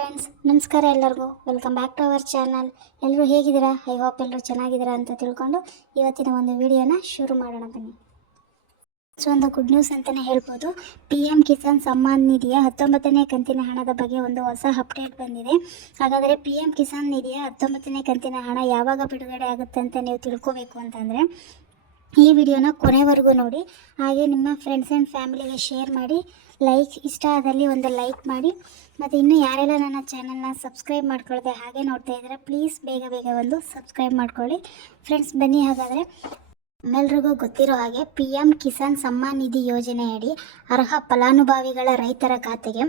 Friends ನಮಸ್ಕಾರ ಎಲ್ಲರಿಗೂ welcome back to our channel. ಎಲ್ಲರೂ ಹೇಗಿದ್ದೀರಾ? ಐ ಹೋಪ್ ಎಲ್ಲರೂ ಚೆನ್ನಾಗಿದ್ದೀರಾ ಅಂತ ತಿಳ್ಕೊಂಡು ಇವತ್ತಿನ ಒಂದು ವಿಡಿಯೋನ ಶುರು ಮಾಡೋಣ ಬನ್ನಿ. ಸೊ ಒಂದು ಗುಡ್ ನ್ಯೂಸ್ ಅಂತಲೇ ಹೇಳ್ಬೋದು. PM ಕಿಸಾನ್ ಸಮ್ಮಾನ್ ನಿಧಿಯ 19ನೇ ಕಂತಿನ ಹಣದ ಬಗ್ಗೆ ಒಂದು ಹೊಸ ಅಪ್ಡೇಟ್ ಬಂದಿದೆ. ಹಾಗಾದರೆ PM ಕಿಸಾನ್ ನಿಧಿಯ 19ನೇ ಕಂತಿನ ಹಣ ಯಾವಾಗ ಬಿಡುಗಡೆ ಆಗುತ್ತೆ ಅಂತ ನೀವು ತಿಳ್ಕೋಬೇಕು ಅಂತಂದರೆ ಈ ವಿಡಿಯೋನ ಕೊನೆವರೆಗೂ ನೋಡಿ. ಹಾಗೆ ನಿಮ್ಮ ಫ್ರೆಂಡ್ಸ್ ಆ್ಯಂಡ್ ಫ್ಯಾಮಿಲಿಗೆ ಶೇರ್ ಮಾಡಿ, ಇಷ್ಟ ಆದಲ್ಲಿ ಒಂದು ಲೈಕ್ ಮಾಡಿ. ಮತ್ತು ಇನ್ನೂ ಯಾರೆಲ್ಲ ನನ್ನ ಚಾನಲ್ನ ಸಬ್ಸ್ಕ್ರೈಬ್ ಮಾಡ್ಕೊಳ್ದೆ ಹಾಗೆ ನೋಡ್ತಾ ಇದ್ದಾರೆ, ಪ್ಲೀಸ್ ಬೇಗ ಒಂದು ಸಬ್ಸ್ಕ್ರೈಬ್ ಮಾಡ್ಕೊಳ್ಳಿ ಫ್ರೆಂಡ್ಸ್. ಬನ್ನಿ ಹಾಗಾದರೆ. ನಮ್ಮೆಲ್ರಿಗೂ ಗೊತ್ತಿರೋ ಹಾಗೆ PM ಕಿಸಾನ್ ಸಮ್ಮಾನ್ ನಿಧಿ ಯೋಜನೆಯಡಿ ಅರ್ಹ ಫಲಾನುಭವಿಗಳ ರೈತರ ಖಾತೆಗೆ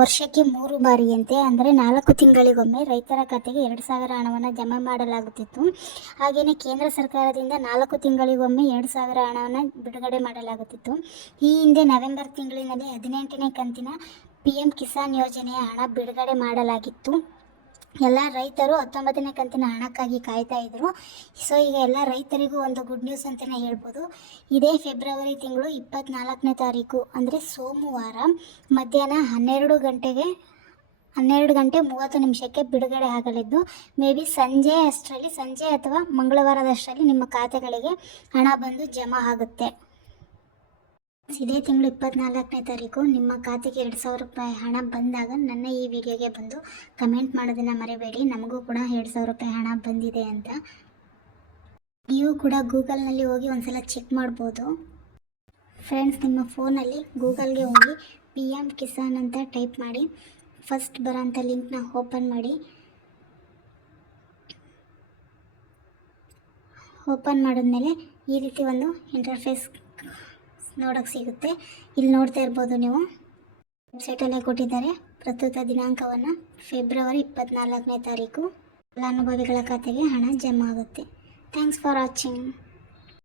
ವರ್ಷಕ್ಕೆ 3 ಬಾರಿಯಂತೆ ಅಂದರೆ 4 ತಿಂಗಳಿಗೊಮ್ಮೆ ರೈತರ ಖಾತೆಗೆ 2,000 ಹಣವನ್ನು ಜಮಾ ಮಾಡಲಾಗುತ್ತಿತ್ತು. ಹಾಗೆಯೇ ಕೇಂದ್ರ ಸರ್ಕಾರದಿಂದ 4 ತಿಂಗಳಿಗೊಮ್ಮೆ 2,000 ಹಣವನ್ನು ಬಿಡುಗಡೆ ಮಾಡಲಾಗುತ್ತಿತ್ತು. ಈ ಹಿಂದೆ ನವೆಂಬರ್ ತಿಂಗಳಿನಲ್ಲಿ 18ನೇ ಕಂತಿನ PM ಕಿಸಾನ್ ಯೋಜನೆಯ ಹಣ ಬಿಡುಗಡೆ ಮಾಡಲಾಗಿತ್ತು. ಎಲ್ಲ ರೈತರು 19ನೇ ಕಂತಿನ ಹಣಕ್ಕಾಗಿ ಕಾಯ್ತಾ ಇದ್ರು. ಸೊ ಈಗ ಎಲ್ಲ ರೈತರಿಗೂ ಒಂದು ಗುಡ್ ನ್ಯೂಸ್ ಅಂತಲೇ ಹೇಳ್ಬೋದು. ಇದೇ ಫೆಬ್ರವರಿ ತಿಂಗಳು 24ನೇ ತಾರೀಕು ಅಂದರೆ ಸೋಮವಾರ ಮಧ್ಯಾಹ್ನ 12 ಗಂಟೆ 30 ಬಿಡುಗಡೆ ಆಗಲಿದ್ದು, ಮೇ ಬಿ ಸಂಜೆ ಅಥವಾ ಮಂಗಳವಾರದಷ್ಟರಲ್ಲಿ ನಿಮ್ಮ ಖಾತೆಗಳಿಗೆ ಹಣ ಬಂದು ಜಮಾ ಆಗುತ್ತೆ. ಇದೇ ತಿಂಗಳು 24ನೇ ತಾರೀಕು ನಿಮ್ಮ ಖಾತೆಗೆ 2,000 ರೂಪಾಯಿ ಹಣ ಬಂದಾಗ ನನ್ನ ಈ ವಿಡಿಯೋಗೆ ಬಂದು ಕಮೆಂಟ್ ಮಾಡೋದನ್ನು ಮರಿಬೇಡಿ. ನಮಗೂ ಕೂಡ 2,000 ರೂಪಾಯಿ ಹಣ ಬಂದಿದೆ ಅಂತ. ನೀವು ಕೂಡ ಗೂಗಲ್ನಲ್ಲಿ ಹೋಗಿ ಒಂದ್ಸಲ ಚೆಕ್ ಮಾಡ್ಬೋದು ಫ್ರೆಂಡ್ಸ್. ನಿಮ್ಮ ಫೋನಲ್ಲಿ ಗೂಗಲ್ಗೆ ಹೋಗಿ PM ಕಿಸಾನ್ ಅಂತ ಟೈಪ್ ಮಾಡಿ, ಫಸ್ಟ್ ಬರೋಂಥ ಲಿಂಕ್ನ ಓಪನ್ ಮಾಡಿ. ಓಪನ್ ಮಾಡಿದ್ಮೇಲೆ ಈ ರೀತಿ ಒಂದು ಇಂಟರ್ಫೇಸ್ ನೋಡೋಕ್ಕೆ ಸಿಗುತ್ತೆ. ಇಲ್ಲಿ ನೋಡ್ತಾ ಇರ್ಬೋದು ನೀವು, ವೆಬ್ಸೈಟಲ್ಲೇ ಕೊಟ್ಟಿದ್ದಾರೆ. ಪ್ರಸ್ತುತ ದಿನಾಂಕವನ್ನು ಫೆಬ್ರವರಿ 24ನೇ ತಾರೀಕು ಫಲಾನುಭವಿಗಳ ಖಾತೆಗೆ ಹಣ ಜಮಾ ಆಗುತ್ತೆ. Thanks for watching.